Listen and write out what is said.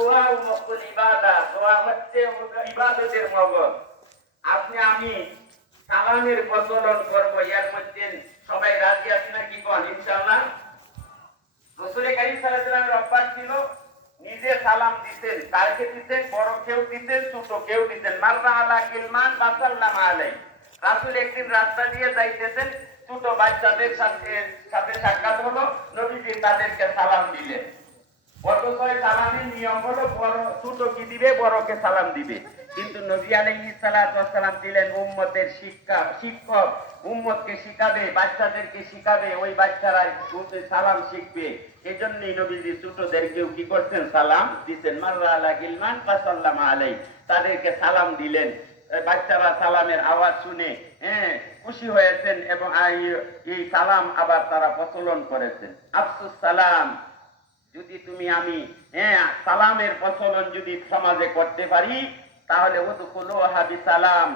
দোয়া মুকুল ইবাদত, দোয়া হচ্ছে ইবাদতের মগজ। আপনি আমি সালামের প্রচলন করব, এর মধ্যে সবাই রাজি আছে নাকি কোন? ইনশাআল্লাহ। রাসূল কারীম সাল্লাল্লাহু আলাইহি ওয়াসাল্লামের অভ্যাস ছিল নিজে সালাম দিতেন, কাকে দিতেন? বড় কেউ দিতেন, ছোট কেউ দিতেন। মাররা আলা কিলমান ফাসাল্লামা আলাই। রাসূল একদিন রাস্তা দিয়ে যাইতেছেন, ছোট বাচ্চাদের সাথে সাথে সাক্ষাৎ হলো, নবীজি তাদেরকে সালাম দিলেন। অথচ সালামের নিয়ম হলো বড় ছোট কি দিবে? বড়কে সালাম দিবে। কিন্তু নবী আলাইহিস সালাতু ওয়াস সালাম দিলেন উম্মতের শিক্ষক, উম্মতকে শিখাবে, বাচ্চাদেরকে শিখাবে, ওই বাচ্চারা সালাম শিখবে। এজন্যই নবীজি ছোটদেরকেও কি করছেন? সালাম দিতেন। মাররা আলা গিলমান ফাসাল্লামা আলাই, তাদেরকে সালাম দিলেন। বাচ্চারা সালামের আওয়াজ শুনে খুশি হয়েছেন এবং এই সালাম আবার তারা প্রচলন করেছেন। আফসুস সালাম, যদি তুমি আমি সালামের প্রচলন যদি সমাজে করতে পারি, তাহলে ওদখুলুহা বিসালাম,